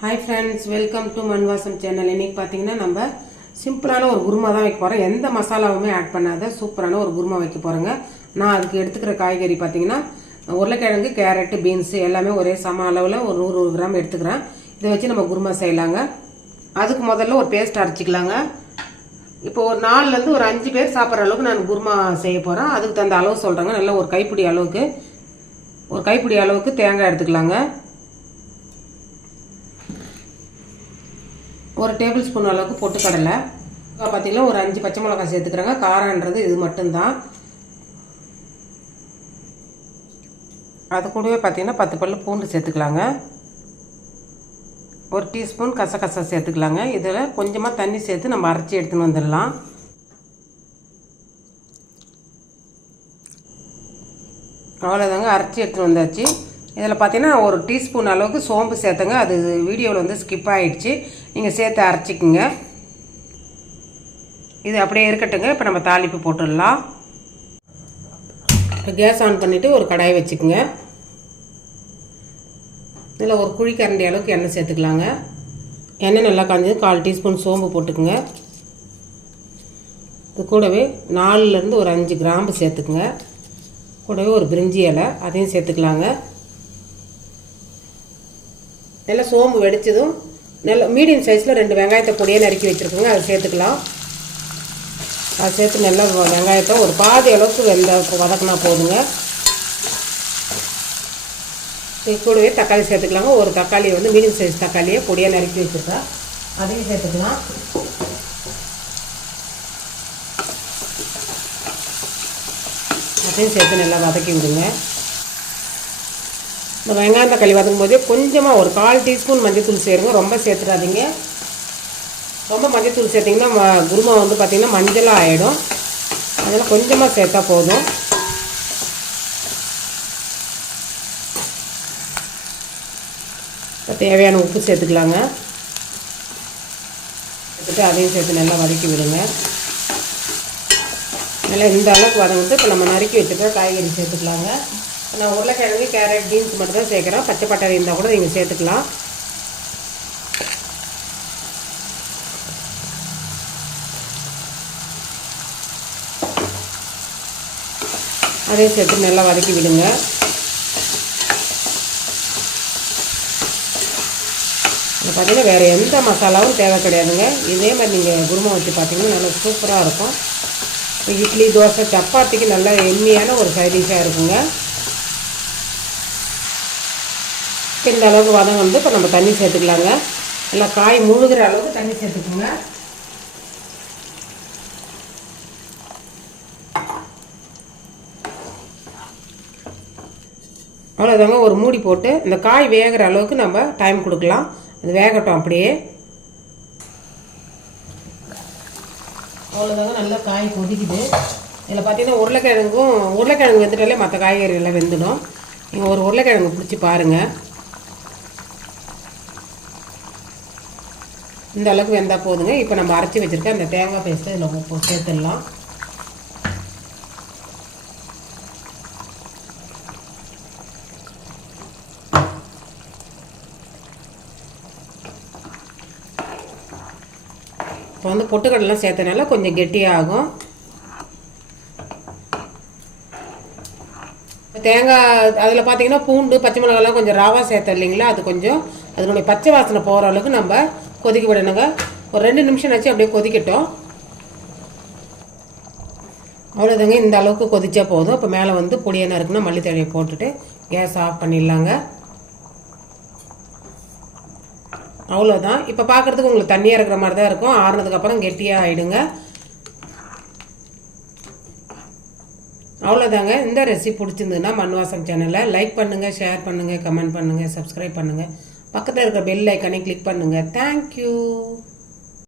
hi friends welcome to Manavasam channel इनके पातीங்கன்னா நம்ம சிம்பிளான ஒரு குருமா தான் வைக்க போறோம் எந்த மசாலாவுமே ஆட் பண்ணாத சூப்பரான ஒரு குருமா வைக்க போறேங்க நான் அதுக்கு எடுத்துக்கிற காய்கறி பாத்தீங்கன்னா உருளைக்கிழங்கு கேரட் பீன்ஸ் எல்லாமே ஒரே சம அளவுல ஒரு 100 கிராம் எடுத்துக்கறேன் இத வச்சு நம்ம குருமா செய்யலாங்க அதுக்கு முதல்ல ஒரு பேஸ்ட் அரைச்சிக்கலாங்க இப்போ ஒரு 4 ல இருந்து ஒரு 5 பேர் சாப்பிடுற அளவுக்கு நான் குருமா செய்ய போறேன் அதுக்கு தகுந்த அளவு சொல்றேங்க நல்ல ஒரு கைப்பிடி அளவுக்கு தேங்காய் எடுத்துக்கலாங்க ஒரு டேபிள் ஸ்பூன் அளவுக்கு பொட்டுக்கடலை பாத்தீங்கன்னா ஒரு 5 பச்சை மிளகாய் சேர்த்துக்கறேங்க காரம்ன்றது இது மட்டும் தான் அது கூடவே பாத்தீங்கன்னா 10 பல்லு பூண்டு சேர்த்துக்கலாங்க ஒரு டீஸ்பூன் கசகசா சேர்த்துக்கலாங்க இதல கொஞ்சமா தண்ணி சேர்த்து நம்ம அரைச்சி எடுத்துட்டு வந்துடலாம் அவ்வளவுதாங்க அரைச்சி எடுத்துட்டு வந்தாச்சு இதல பாத்தீங்கன்னா ஒரு டீஸ்பூன் அளவுக்கு சோம்பு சேர்த்தங்க அது வீடியோல வந்து ஸ்கிப் ஆயிடுச்சு நீங்க சேர்த்து அரைச்சிக்கங்க இது அப்படியே இருக்கட்டுங்க இப்போ நம்ம தாளிப்பு போட்டுடலாம் கேஸ் ஆன் பண்ணிட்டு ஒரு கடாய் வச்சுக்கங்க இதல ஒரு குழி கரண்டி அளவுக்கு எண்ணெய் சேர்த்துக்கலாங்க எண்ணெய் நல்லா காஞ்சது 1/4 டீஸ்பூன் சோம்பு போட்டுக்கங்க இது கூடவே 4 ல இருந்து ஒரு 5 கிராம்பு சேர்த்துக்கங்க கூடவே ஒரு பிரிஞ்சி இலை அதையும் சேர்த்துக்கலாங்க நல்ல சோம்பு வெடிச்சதும் நல்ல மீடியம் சைஸ்ல 2 வெங்காயத்தை பொடியா நறுக்கி வச்சிருக்கேங்க அதை சேர்த்துக்கலாம் அதை சேர்த்து நல்லா வெங்காயத்தை ஒரு பாதி அளவுக்கு வதக்கினா போதுங்க இது கூடவே தக்காளி சேர்த்துக்கலாங்க ஒரு தக்காளி வந்து மீடியம் சைஸ் தக்காளியை பொடியா நறுக்கி வச்சிருக்கேன் அதையும் சேர்த்துக்கலாம் அதையும் சேர்த்து நல்லா வதக்கி விடுங்க இந்த வெங்காயம் தக்காளி வதக்கும் போதே கொஞ்சமாக ஒரு 1/4 டீஸ்பூன் மஞ்சள்தூள் சேருங்க ரொம்ப சேர்த்துடாதீங்க ரொம்ப மஞ்சள்தூள் சேர்த்திங்கன்னா குருமா வந்து பார்த்திங்கன்னா மஞ்சளாக ஆகிடும் அதனால் கொஞ்சமாக சேர்த்தா போதும் தேவையான உப்பு சேர்த்துக்கலாங்க சேர்த்துட்டு அதையும் சேர்த்து நல்லா வதக்கி விடுங்க நல்லா இந்த அளவுக்கு வதங்கிட்டு இப்போ நம்ம நறுக்கி வச்சுட்டு காய்கறி சேர்த்துக்கலாங்க நான் உருளைக்கிழங்கு கேரட் பீன்ஸ் மட்டும் தான் சேர்க்குறேன் பச்சை பட்டாணி இருந்தால் கூட நீங்கள் சேர்த்துக்கலாம் அதையும் சேர்த்து நல்லா வதக்கி விடுங்க பார்த்தீங்கன்னா வேறு எந்த மசாலாவும் தேவை கிடையாதுங்க இதே மாதிரி நீங்கள் குருமா வச்சு பார்த்தீங்கன்னா நல்லா சூப்பராக இருக்கும் இட்லி தோசை சப்பாத்திக்கு நல்லா எம்மியான ஒரு சைட் டிஷ்ஷாக இருக்குங்க இந்த அளவுக்கு வதங்க வந்து இப்போ நம்ம தண்ணி சேர்த்துக்கலாங்க நல்லா காய் முழுகிற அளவுக்கு தண்ணி சேர்த்துக்கோங்க அவ்வளோதாங்க ஒரு மூடி போட்டு இந்த காய் வேகிற அளவுக்கு நம்ம டைம் கொடுக்கலாம் அது வேகட்டும் அப்படியே அவ்வளோதாங்க நல்லா காய் கொதிக்குது இதில் பார்த்தீங்கன்னா உருளைக்கிழங்கு வெந்துட்டாலே மற்ற காய்கறி எல்லாம் வெந்துடும் நீங்கள் ஒரு உருளைக்கிழங்கு பிடிச்சி பாருங்கள் இந்த அளவுக்கு வெந்தால் போதுங்க இப்போ நம்ம அரைச்சி வச்சுருக்க அந்த தேங்காய் பேஸ்ட்டை இதில் சேர்த்துடலாம் இப்போ வந்து பொட்டுக்கடலாம் சேர்த்தனால கொஞ்சம் கெட்டியாகும் தேங்காய் அதில் பார்த்தீங்கன்னா பூண்டு பச்சை மிளகாலாம் கொஞ்சம் ராவா சேர்த்த இல்லைங்களா அது கொஞ்சம் அதனுடைய பச்சை வாசனை போகிற அளவுக்கு நம்ம கொதிக்க விடணுங்க ஒரு 2 நிமிஷம் ஆச்சு அப்படியே கொதிக்கட்டும் அவ்வளோதாங்க இந்த அளவுக்கு கொதிச்சா போதும் இப்போ மேலே வந்து பொடியான இருக்குன்னா மல்லித்தழையை போட்டுட்டு கேஸ் ஆஃப் பண்ணிடலாங்க அவ்வளோதான் இப்போ பார்க்குறதுக்கு உங்களுக்கு தண்ணியாக இருக்கிற மாதிரி தான் இருக்கும் ஆறுனதுக்கப்புறம் கெட்டியாக ஆகிடுங்க அவ்வளோதாங்க இந்த ரெசிபி பிடிச்சிருந்ததுன்னா மன்வாசம் சேனலை லைக் பண்ணுங்கள் ஷேர் பண்ணுங்கள் கமெண்ட் பண்ணுங்கள் சப்ஸ்கிரைப் பண்ணுங்கள் பக்கத்தில் இருக்கிற பெல் ஐக்கானை கிளிக் பண்ணுங்கள் தேங்க்யூ